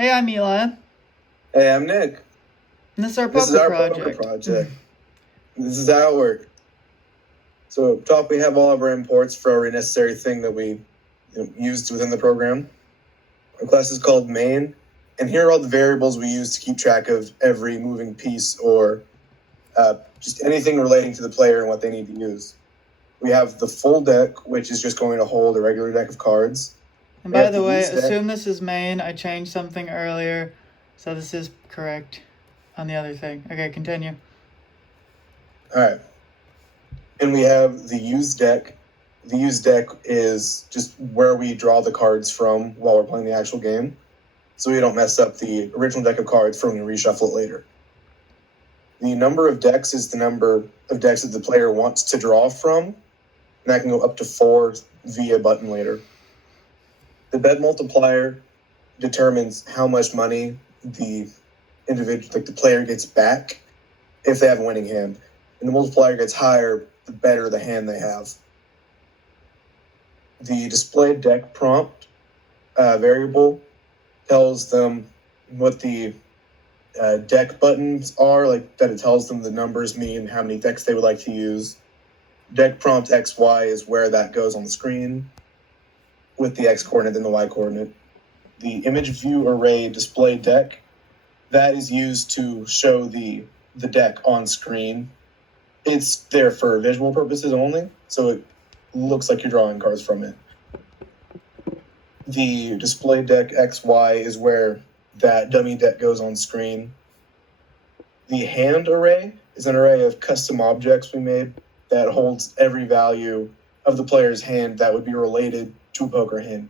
Hey, I'm Eli. Hey, I'm Nick. And this is our This is poker our poker project. project. This is how it works. So up top, we have all of our imports for every necessary thing that we used within the program. Our class is called main, and here are all the variables we use to keep track of every moving piece or just anything relating to the player and what they need to use. We have the full deck, which is just going to hold a regular deck of cards. And We by have the way, use deck. assume this is main. I changed something earlier, so this is correct on the other thing. Okay, continue. All right. And we have the use deck. The use deck is just where we draw the cards from while we're playing the actual game, so we don't mess up the original deck of cards for when we reshuffle it later. The number of decks is the number of decks that the player wants to draw from, and that can go up to 4 via button later. The bet multiplier determines how much money the individual, like the player, gets back if they have a winning hand. And the multiplier gets higher the better the hand they have. The display deck prompt variable tells them what the deck buttons are, like that it tells them the numbers mean how many decks they would like to use. Deck prompt XY is where that goes on the screen with the X coordinate and the Y coordinate. The image view array display deck, that is used to show the deck on screen. It's there for visual purposes only, so it looks like you're drawing cards from it. The display deck XY is where that dummy deck goes on screen. The hand array is an array of custom objects we made that holds every value of the player's hand that would be related to a poker hand.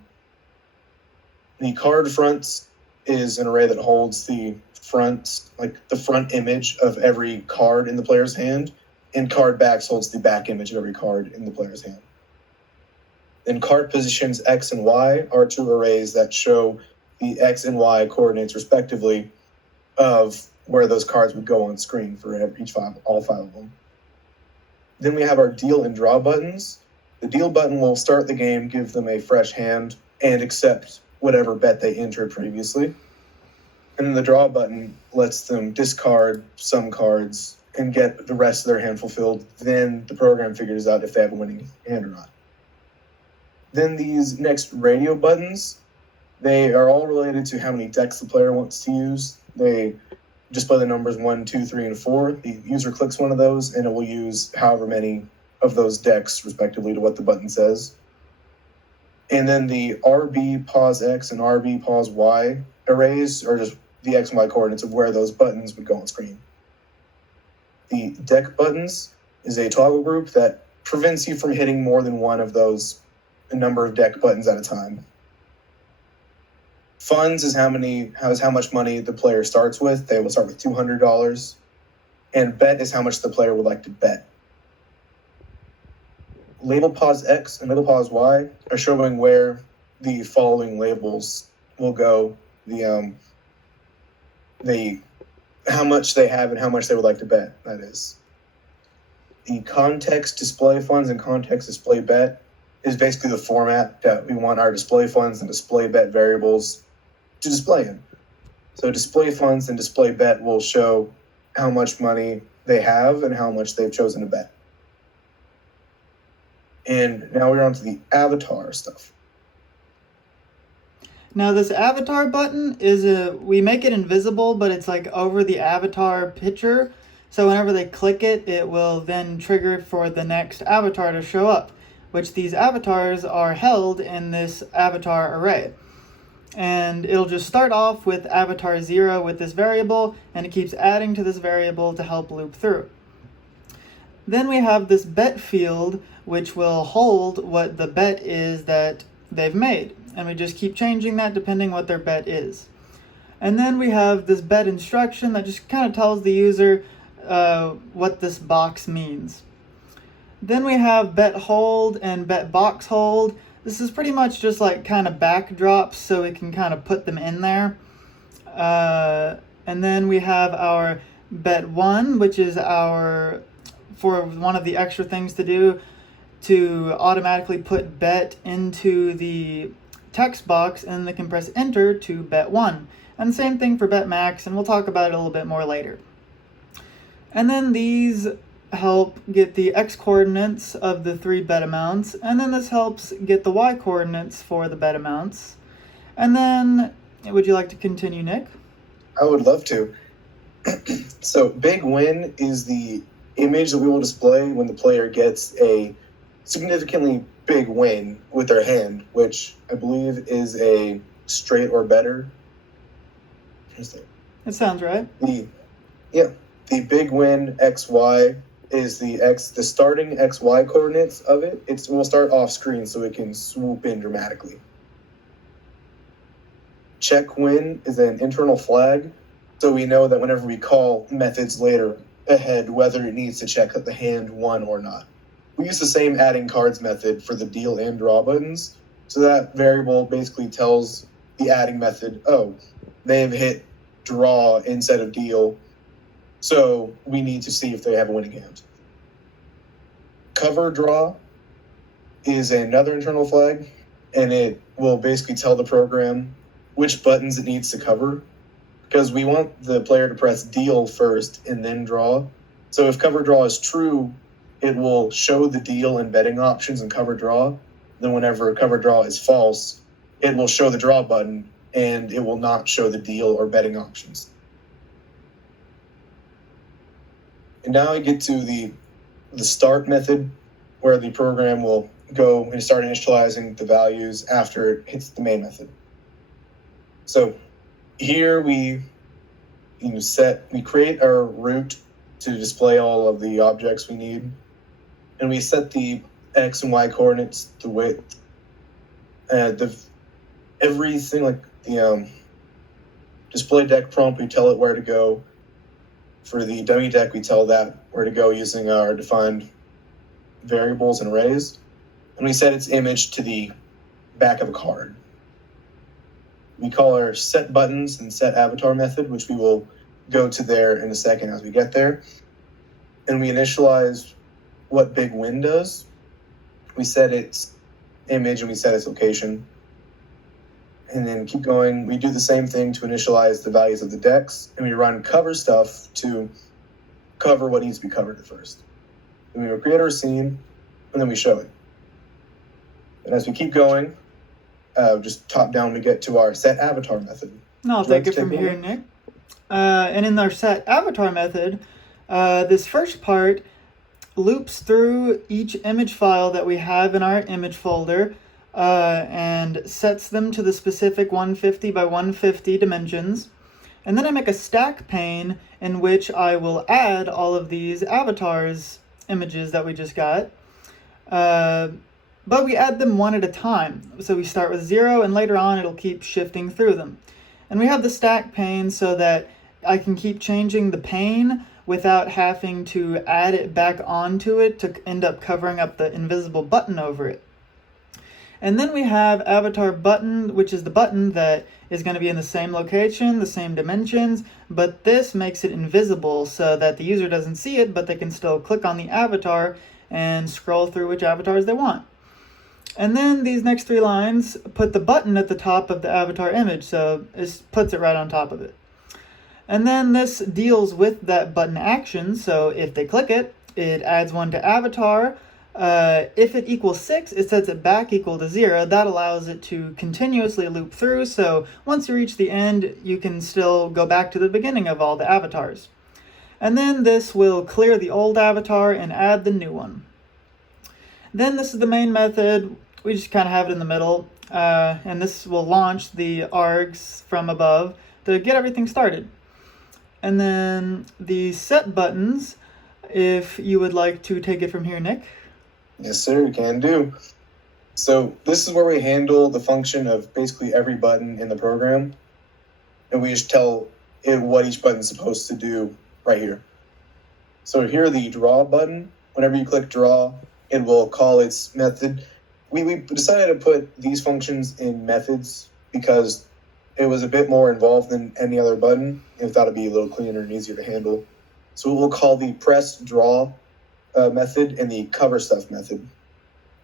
The card fronts is an array that holds the fronts, like the front image of every card in the player's hand, and card backs holds the back image of every card in the player's hand. Then card positions X and Y are 2 arrays that show the X and Y coordinates respectively of where those cards would go on screen for all 5 of them. Then we have our deal and draw buttons. The deal button will start the game, give them a fresh hand, and accept whatever bet they entered previously. And then the draw button lets them discard some cards and get the rest of their hand fulfilled. Then the program figures out if they have a winning hand or not. Then these next radio buttons, they are all related to how many decks the player wants to use. They display the numbers 1, 2, 3, and 4. The user clicks one of those, and it will use however many of those decks, respectively, to what the button says. And then the RB pause X and RB pause Y arrays are just the X and Y coordinates of where those buttons would go on screen. The deck buttons is a toggle group that prevents you from hitting more than one of those number of deck buttons at a time. Funds is how much money the player starts with. They will start with $200. And bet is how much the player would like to bet. Label pause X and middle pause Y are showing where the following labels will go. How much they have and how much they would like to bet, that is. The context display funds and context display bet is basically the format that we want our display funds and display bet variables to display in. So display funds and display bet will show how much money they have and how much they've chosen to bet. And now we're on to the avatar stuff. Now this avatar button we make it invisible, but it's like over the avatar picture. So whenever they click it, it will then trigger for the next avatar to show up, which these avatars are held in this avatar array. And it'll just start off with avatar 0 with this variable, and it keeps adding to this variable to help loop through. Then we have this bet field, which will hold what the bet is that they've made. And we just keep changing that depending what their bet is. And then we have this bet instruction that just kind of tells the user what this box means. Then we have bet hold and bet box hold. This is pretty much just like kind of backdrops so we can kind of put them in there. And then we have our bet 1, which is for one of the extra things to do to automatically put bet into the text box, and they can press enter to bet 1. And same thing for bet max, and we'll talk about it a little bit more later. And then these help get the x coordinates of the 3 bet amounts, and then this helps get the y coordinates for the bet amounts. And then, would you like to continue, Nick? I would love to. So big win is the image that we will display when the player gets a significantly big win with their hand, which I believe is a straight or better. That sounds right. The big win XY is the starting XY coordinates of it. We'll start off screen so it can swoop in dramatically. Check win is an internal flag, so we know that whenever we call methods later ahead, whether it needs to check that the hand won or not. We use the same adding cards method for the deal and draw buttons, so that variable basically tells the adding method, oh, they've hit draw instead of deal, so we need to see if they have a winning hand. Cover draw is another internal flag, and it will basically tell the program which buttons it needs to cover, because we want the player to press deal first and then draw. So if cover draw is true, it will show the deal and betting options and cover draw. Then whenever cover draw is false, it will show the draw button and it will not show the deal or betting options. And now I get to the start method, where the program will go and start initializing the values after it hits the main method. So here we create our route to display all of the objects we need, and we set the x and y coordinates, the width, everything, like the display deck prompt. We tell it where to go. For the dummy deck, we tell that where to go using our defined variables and arrays, and we set its image to the back of a card. We call our set buttons and set avatar method, which we will go to there in a second as we get there. And we initialize what big win does. We set its image and we set its location. And then keep going. We do the same thing to initialize the values of the decks, and we run cover stuff to cover what needs to be covered at first. Then we create our scene, and then we show it. And as we keep going, just top down, we get to our set avatar method. I'll take it from here, Nick. And in our set avatar method, this first part loops through each image file that we have in our image folder and sets them to the specific 150 by 150 dimensions. And then I make a stack pane in which I will add all of these avatars images that we just got. But we add them one at a time. So we start with 0, and later on it'll keep shifting through them. And we have the stack pane so that I can keep changing the pane without having to add it back onto it to end up covering up the invisible button over it. And then we have avatar button, which is the button that is going to be in the same location, the same dimensions, but this makes it invisible so that the user doesn't see it, but they can still click on the avatar and scroll through which avatars they want. And then these next 3 lines put the button at the top of the avatar image, so it puts it right on top of it. And then this deals with that button action, so if they click it, it adds 1 to avatar. If it equals 6, it sets it back equal to 0. That allows it to continuously loop through, so once you reach the end, you can still go back to the beginning of all the avatars. And then this will clear the old avatar and add the new one. Then this is the main method. We just kind of have it in the middle, and this will launch the args from above to get everything started. And then the set buttons, if you would like to take it from here, Nick. Yes, sir, we can do. So this is where we handle the function of basically every button in the program, and we just tell it what each button is supposed to do right here. So here, the draw button, whenever you click draw, it will call its method. We decided to put these functions in methods because it was a bit more involved than any other button, and we thought it'd be a little cleaner and easier to handle. So we'll call the press draw method and the cover stuff method.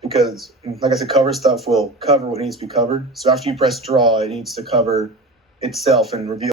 because, like I said, cover stuff will cover what needs to be covered. So after you press draw, it needs to cover itself and reveal